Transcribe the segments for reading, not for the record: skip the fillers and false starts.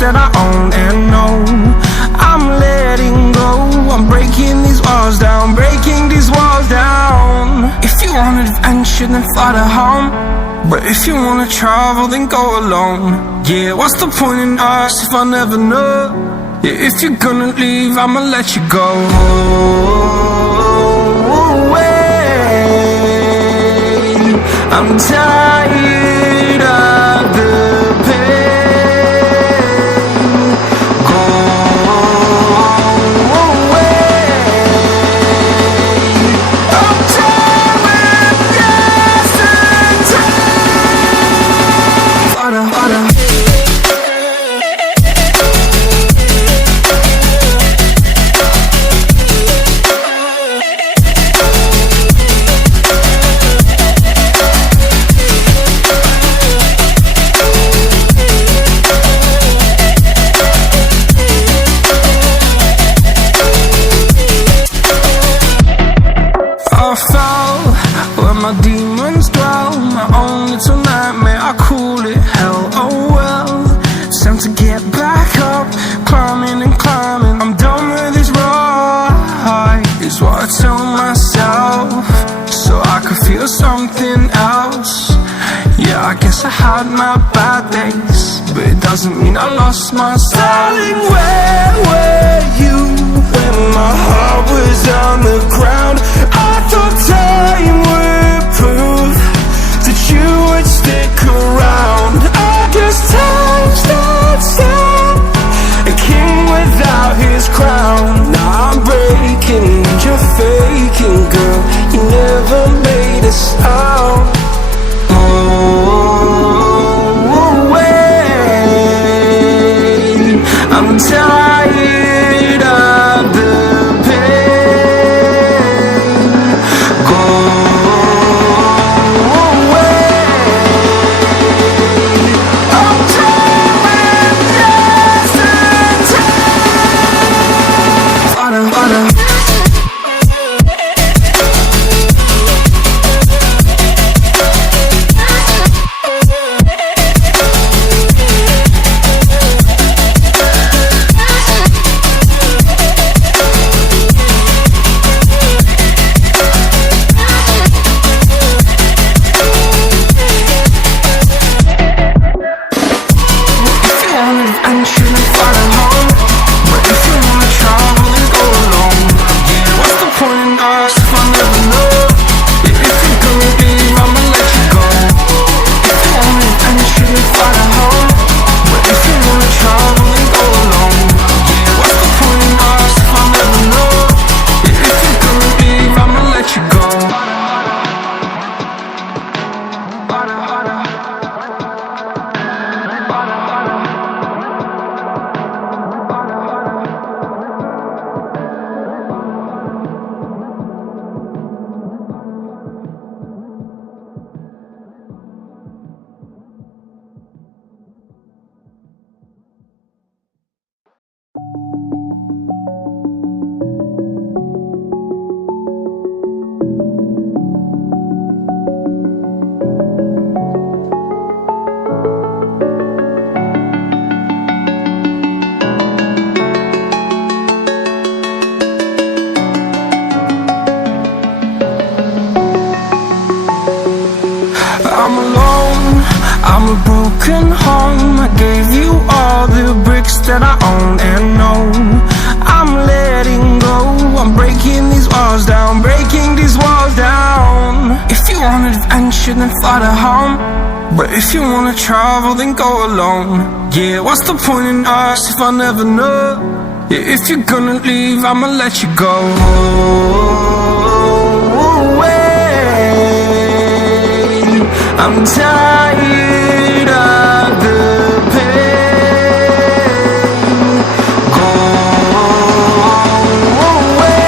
that I own and know. I'm letting go, I'm breaking these walls down, breaking these walls down. If you want adventure, then fly to home. But if you wanna travel, then go alone. Yeah, what's the point in us if I never know? Yeah, if you're gonna leave, I'ma let you go. I'm tired of the pain. Go away. I'm tired with yesterday. Harder, harder. My demons dwell, my own little nightmare, I call it hell, oh well. It's time to get back up, climbing and climbing. I'm done with this ride, is what I tell myself, so I could feel something else. Yeah, I guess I had my bad days, but it doesn't mean I lost myself. Darling, where were you when my heart was on the ground? I thought time would prove that you would stick around. I guess time stood still, a king without his crown. Now I'm breaking and you're faking, girl. You never made a sound. Oh, wait, I'm tired of the pain. Go away. I'm tired with yesterday. Harder, harder. I'm alone, I'm a broken home. I gave you all the bricks that I own and know. I'm letting go, I'm breaking these walls down, breaking these walls down. If you want adventure, then fly to home. But if you wanna travel, then go alone. Yeah, what's the point in us if I never know? Yeah, if you're gonna leave, I'ma let you go. I'm tired of the pain. Go away.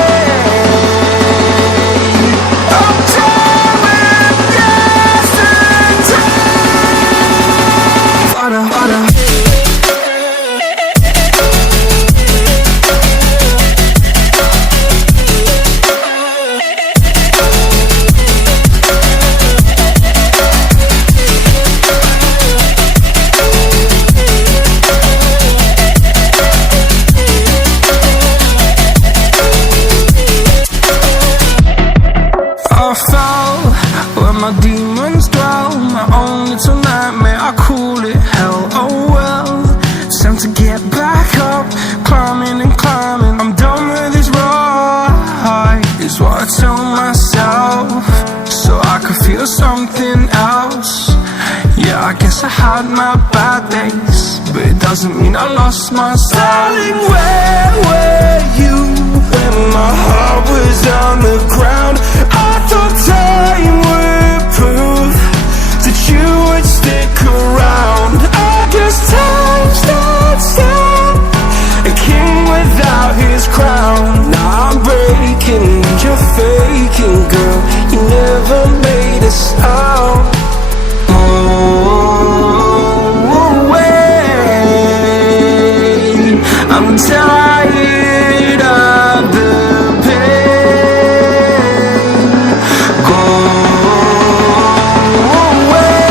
I'm tired with yesterday. Harder, harder. my demons dwell, my own little nightmare, I call it hell. Oh well, it's time to get back up, climbing and climbing. I'm done with this ride, is what I tell myself, so I could feel something else. Yeah, I guess I had my bad days, but it doesn't mean I lost my style. Darling, where were you when my heart was on the ground? I thought time would prove that you would stick around. I guess time stands still, a king without his crown. Now I'm breaking, you're faking, girl, you never made a sound. I'm tired of the pain. Go away.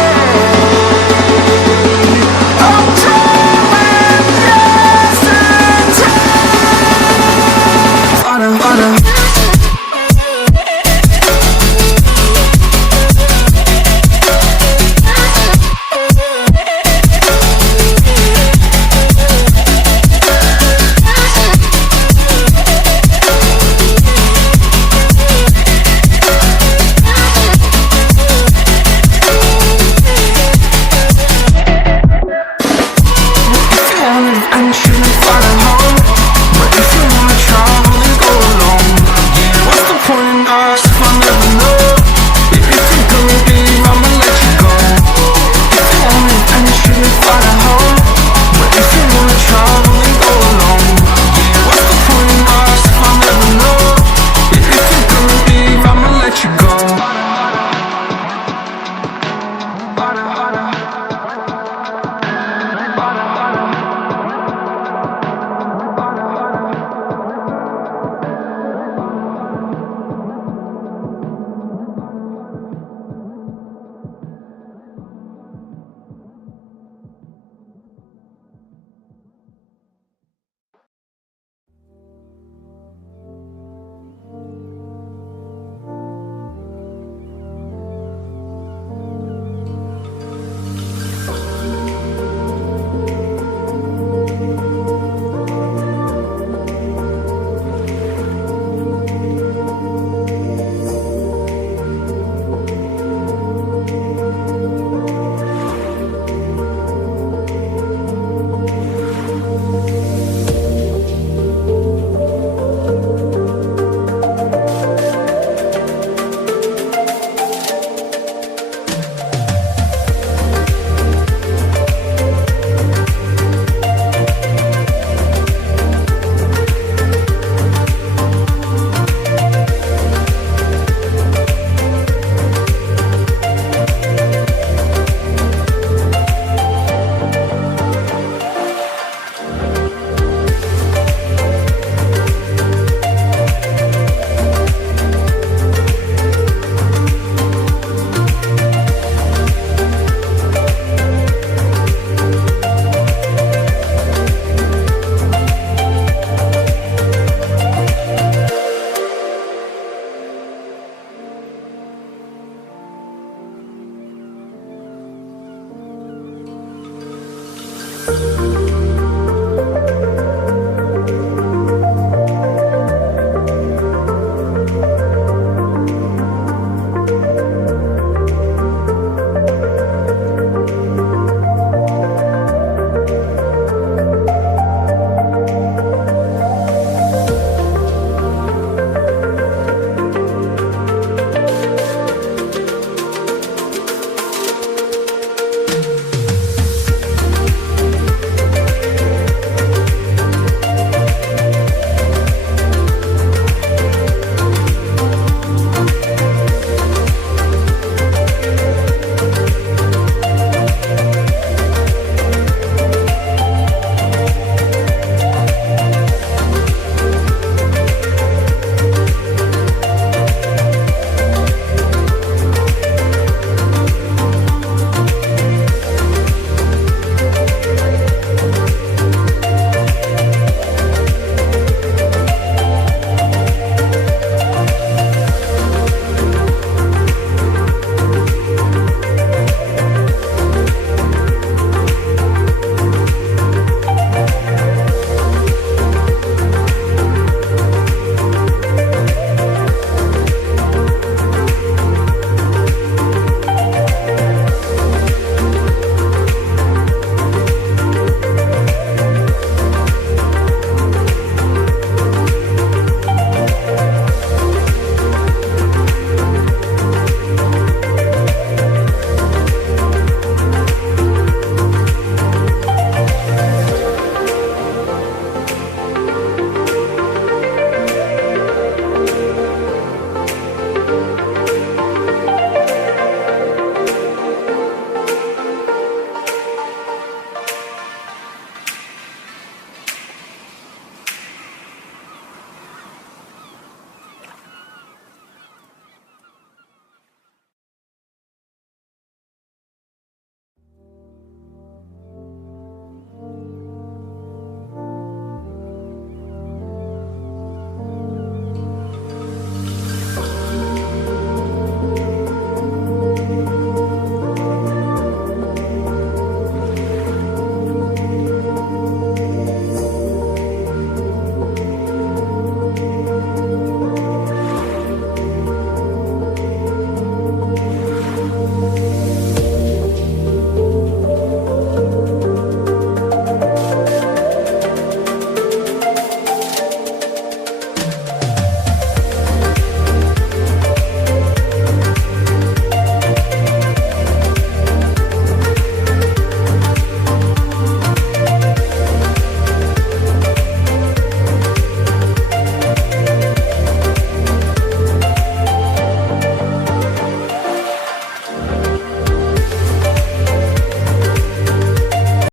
I'm trying yesterday. I'm trying to find a